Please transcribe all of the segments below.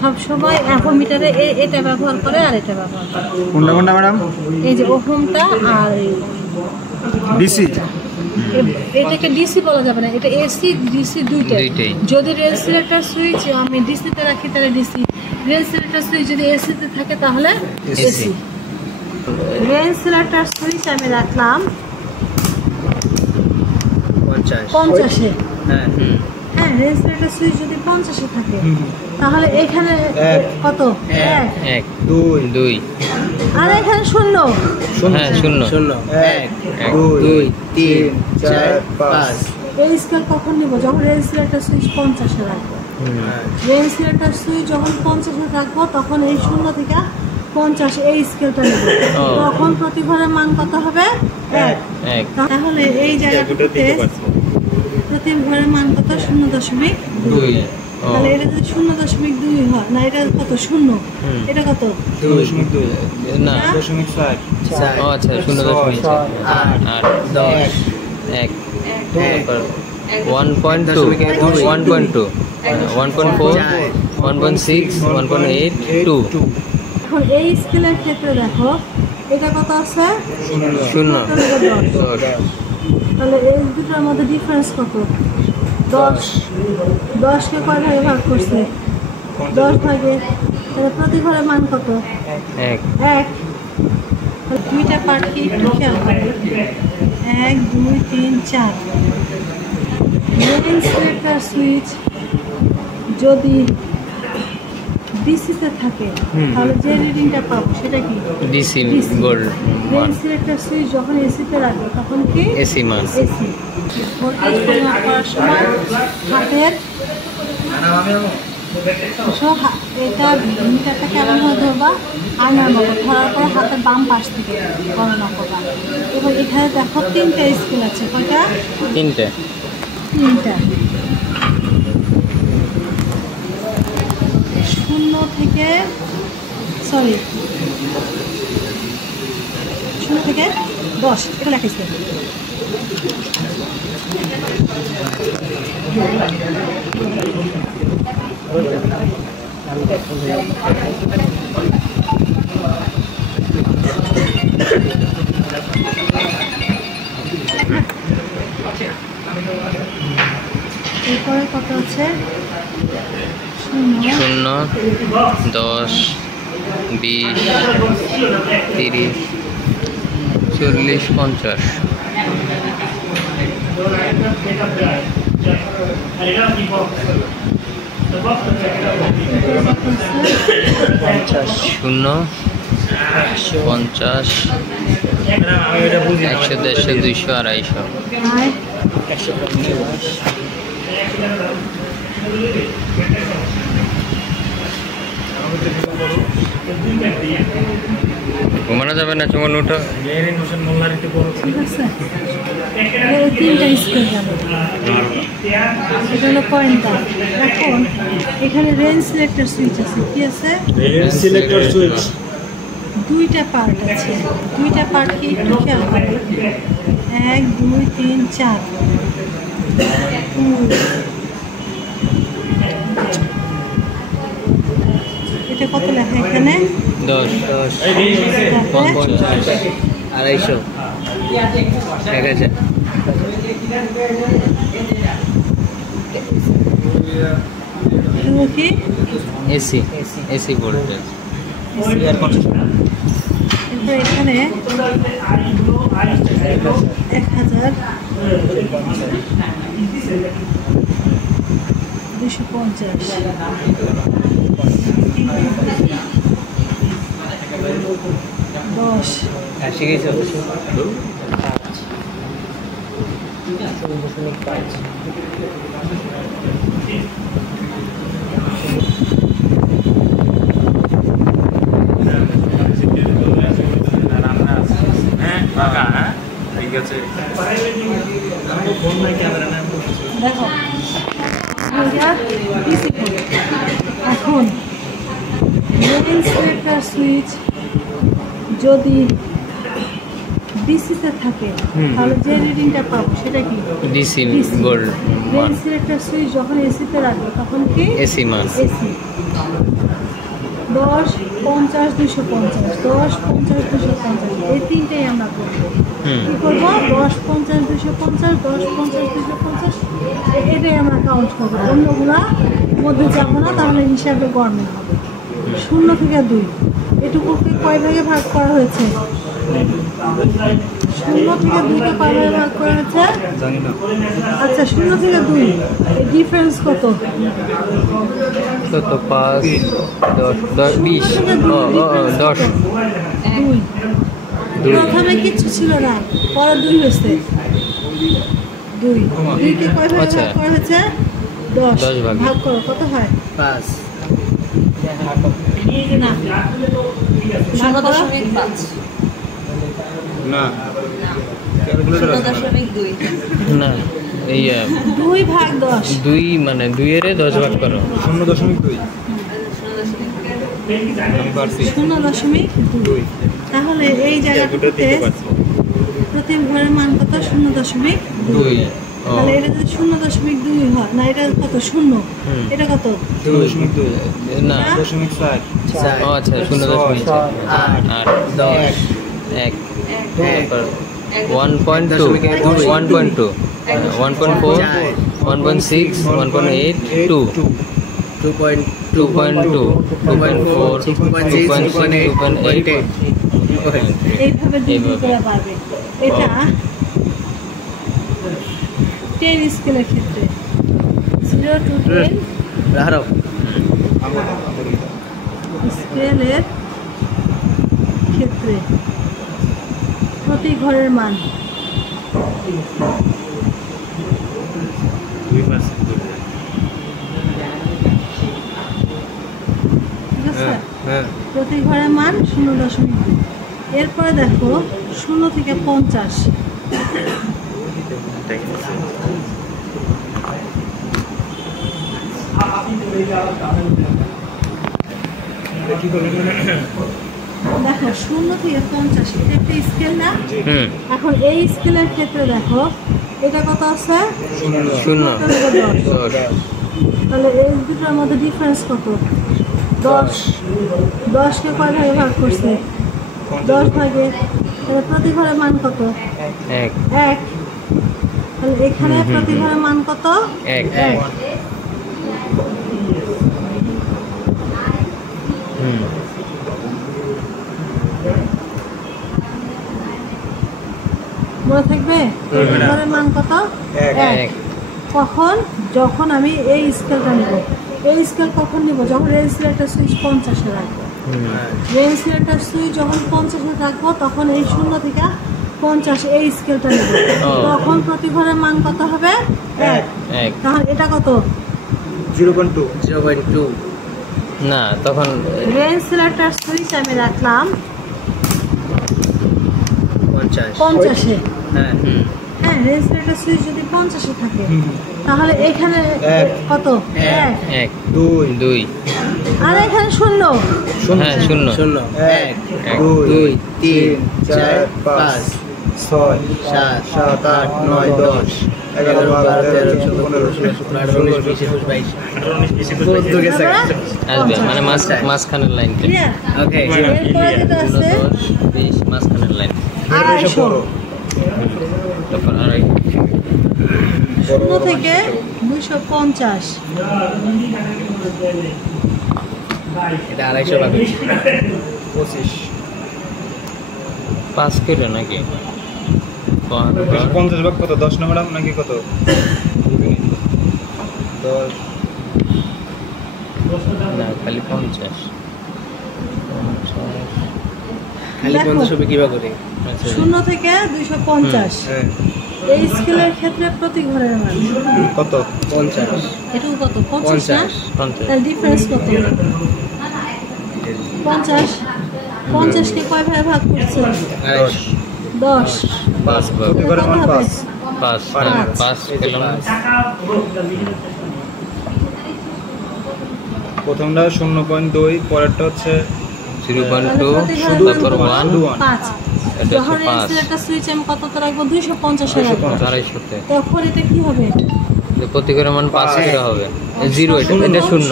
সব সময় অ্যামোমিটারে এটা ব্যবহার করে আর এটা ব্যবহার করে। কোনটা কোনটা ম্যাডাম? এই যে ওহমটা আর ডিসি। এটাকে ডিসি বলা যাবে না, এটা এসি ডিসি দুইটাই। যদি রেঞ্জ সিলেক্টর সুইচ আমি ডিসিতে রাখি তাহলে ডিসি, রেঞ্জ সিলেক্টর সুইচ যদি এসিতে থাকে তাহলে এসি। রেঞ্জ সিলেক্টর সুইচ আমি রাখলাম 50-এ। হ্যাঁ, রেঞ্জ সিলেক্টর সুইচ যদি 50-এ থাকে তাহলে এখানে কত? 1 2 আর এখানে 0। হ্যাঁ 0 1 2 3 4 5। এই স্কেল কখন নিব? যখন রেঞ্জ সিলেক্টর সুইচ 50-এ রাখবো। রেঞ্জ সিলেক্টর সুইচ যখন 50-এ রাখবো তখন এই 0 থেকে 50 এই স্কেলটা নেব। তখন প্রতি ঘরের মান কত হবে? 1। তাহলে এই জায়গাটাতে প্রতি ঘরের মান কত? 0.2। তাহলে এটা যদি 0.2 হয় না, এটা কত? 0। এটা কত? 2.2 না 0.4। ও আচ্ছা 0.8 আর 10 1 1.2 1.2 1.4 1.6 1.8 2। এখন এই স্কেলের ক্ষেত্রে দেখো এটা কত আছে? 0 তাহলে এই দুটোর মধ্যে ডিফারেন্স কত? 10। 10কে কয় ভাগে ভাগ করছে? 10 ভাগে। তাহলে প্রতি ঘরের মান কত? 1। দুইটা পার্ট কি একটু খেয়াল করে? 1 2 3 4। রেঞ্জ সিলেক্টর সুইচ যদি ডিসিতে থাকে তাহলে যে রিডিংটা পাবো সেটা কি? DC gold. Range selector switch যখন এসিতে রাখবো তখন কি? এসি মান। এসি। ভোল্টেজ পরিমাপ করার সময় হাতের এটা মিটারটা কেমন ভাবে ধরবা? আয়নার মতো ধরার পরে হাতের বাম পাশ থেকে গণনা করবা। এবার এখানে দেখো 3টা স্কেল আছে। কয়টা? 3টে। 3টা। 0 থেকে 10 এটা লেখাইছে। এরপরে কত আছে? 0 10 20 30 40 50। শূন্য 50 100 150 200 250। ঘুমানো যাবে না, চুমন উঠো। ঠিক আছে, 3টা স্কেল যাবে। এটা হলো পয়েন্টার। এখন এখানে রেঞ্জ সিলেক্টর সুইচ আছে। কি আছে? Range selector switch. 2টা পার্ট আছে। 2টা পার্ট কি একটু খেয়াল করে? 1 2 3 4। এটা কত লেখা এখানে? 10 50 250 1000। এগুলো কি? AC voltage. এরপর এখানে 1000 250 10। শিখেছো? দেখো এখন রেঞ্জ সিলেক্টর সুইচ যদি ডিসিতে থাকে তাহলে যে রিডিংটা পাবো সেটা কি? DC gold. Range selector switch যখন এসিতে রাখবো তখন কি? এসি মান। এসি। 10, 50, 250, 10, 50, 250, এই তিনটেই আমরা করবো। কি করবো? 10, 50, 250, 10, 50, 250, এটাই আমরা কাউন্ট করবো। অন্যগুলা মধ্যে যাবো না, তাহলে হিসাবে গড়মেন্ট হবে। 0 থেকে 2 এটুকুকে কয় ভাগে ভাগ করা হয়েছে? 0 থেকে 2কে কয় ভাগে ভাগ করা হয়েছে? জানি না। আচ্ছা, 0 থেকে 2 এই ডিফারেন্স কত? কত? 5, 10, 20, 10, 2 প্রথমে কিচ্ছু ছিল না, পরে 2 হয়েছে। 2কে কয় ভাগে আচ্ছা। ভাগ করা হয়েছে? 10 10 ভাগে। ভাগ করো, কত হয়? 5 না, ভাগ করো। 0.5 না ক্যালকুলেটর আছে না? 0.2 না এই 2 ভাগ 10 2 মানে 2 এর 10 ভাগ করো। 0.2 আমি পারছি 0.2। তাহলে এই ক্যালকুলেটর জায়গাটাতে দিতে পারছি। প্রতি ঘরের মান কত? 0.2। 2 তাহলে এটা যদি 0.2 হয়, না এটা কত? 0, এটা কত? 0.2 না 0.4 ও আচ্ছা 0.8 আর 10 1 1.2 1.2 1.4 1.6 1.8 2 2.2 2.4 2.6 এইভাবে দুই করে পারবে। এটা 10 স্কেলের ক্ষেত্রে 0 to 10 স্কেলের ক্ষেত্রে প্রতি ঘরের মান। ঠিক আছে? হ্যাঁ প্রতি ঘরের মান 0.2। এরপরে দেখো 0 থেকে 50। কি করবেন? দেখো 0 থেকে 50 এটা একটা স্কেল না? হুম এখন এই স্কেলের ক্ষেত্রে দেখো এটা কত আছে? 0 তাহলে এই দুটোর মধ্যে ডিফারেন্স কত? 10। 10কে কয় ভাগে ভাগ করছে? 10 ভাগে। তাহলে প্রতি ঘরের মান কত? 1 1। তাহলে এখানে প্রতি ঘরের মান কত? 1 1। হুম মনে থাকবে? প্রতি ঘরের মান কত? 1 কখন? যখন আমি এই স্কেলটা নেব। এই স্কেল কখন নেব? যখন রেজিস্ট্রেটর সুইচ 50 এ রাখবো। রেজিস্ট্রেটর সুইচ যখন 50 এ রাখবো, তখন এই 0 থেকে 50 এই স্কেলটা নেব। তখন প্রতি ঘরের মান কত হবে? 1। 1 তাহলে এটা কত? 0.2 না তখন রেজিস্ট্রেটর সুইচ আমি রাখলাম 50 এ। হ্যাঁ হুম হ্যাঁ, রেজিস্ট্রেটর সুইচ যদি 50 এ থাকে, তাহলে এখানে এক। কত? 1। 1 2 2 আর এখানে 0। হ্যাঁ 0 1 2 3 4 5 6 7 7 8 9 10 11 12 13 14 15 16 17 18 আসবে মানে মাঝখানের লাইন ক্লিয়ার? ওকে এরপরে যেটা আছে 20 মাঝখানের লাইন 250। তারপর আড়াই 0 থেকে 250। এটা 250 ভাগ 25 5 কেটে নাকি 50 ভাগ কত? 10 না ম্যাডাম নাকি কত? 10 না খালি 50 খালি দেখো। 50 হবে কিবা করে? আচ্ছা 0 থেকে 250 হ্যাঁ এই স্কেলের ক্ষেত্রে প্রতি ঘরের মান কত? 50 এটুকু কত? 50 না? 50 তাহলে ডিফারেন্স কত? 50। 50কে কয় ভাগে ভাগ করছে? 10। 5 ভাগ প্রতি ঘরের মান 5 5 5 পেলাম প্রথমটা 0.2 পরেরটা হচ্ছে 0.2 শুধু তারপর 1 5। এটা যখন হচ্ছে 5 রেজিস্ট্রেটর সুইচ আমি কততে রাখবো? 250 এ রাখবো। 250 তে তখন এটা কি হবে? প্রতি করে মান 5 করে হবে 0 এটা এটা শূন্য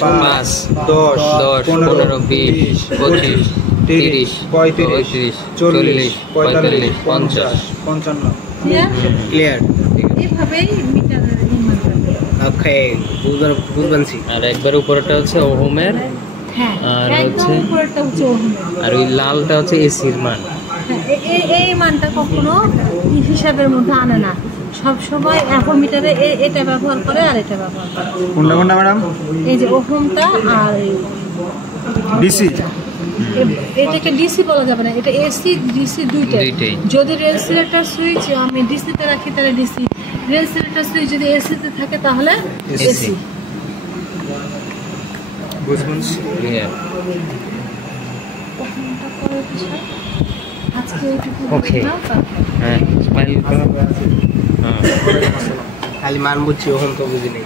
5 10 10 15 20 25 30 35 40 45 50 55 ক্লিয়ার? ক্লিয়ার এইভাবেই মিটারের এই মানটা ওকে বুঝবানছি আর একবার উপরেরটা হচ্ছে ওহমের হ্যাঁ আর একদম হচ্ছে- উপরেরটা হচ্ছে ওহমের। আর ওই লালটা হচ্ছে এসির মান। হ্যাঁ, এই মানটা কখনো হিসাবের মধ্যে আনে না, সব সময় অ্যাপোমিটারে এটা ব্যবহার করে আর এটা ব্যবহার করে। কোনটা কোনটা ম্যাডাম এই যে ওহমটা আর ডিসি এটাকে ডিসি বলা যাবে না, এটা এসি ডিসি দুইটাই। দুইটাই। যদি রেল সিলেক্টর সুইচ আমি ডিসিতে রাখি তাহলে ডিসি, রেল সিলেক্টর সুইচ যদি এসিতে থাকে তাহলে এসি। বুঝবানছি ক্লিয়ার? আজকে এইটুকু Okay. বুঝলাম, তারপর। হ্যাঁ স্মাইল করো। হ্যাঁ খালি মান বুঝছি ওহম তো বুঝি নেই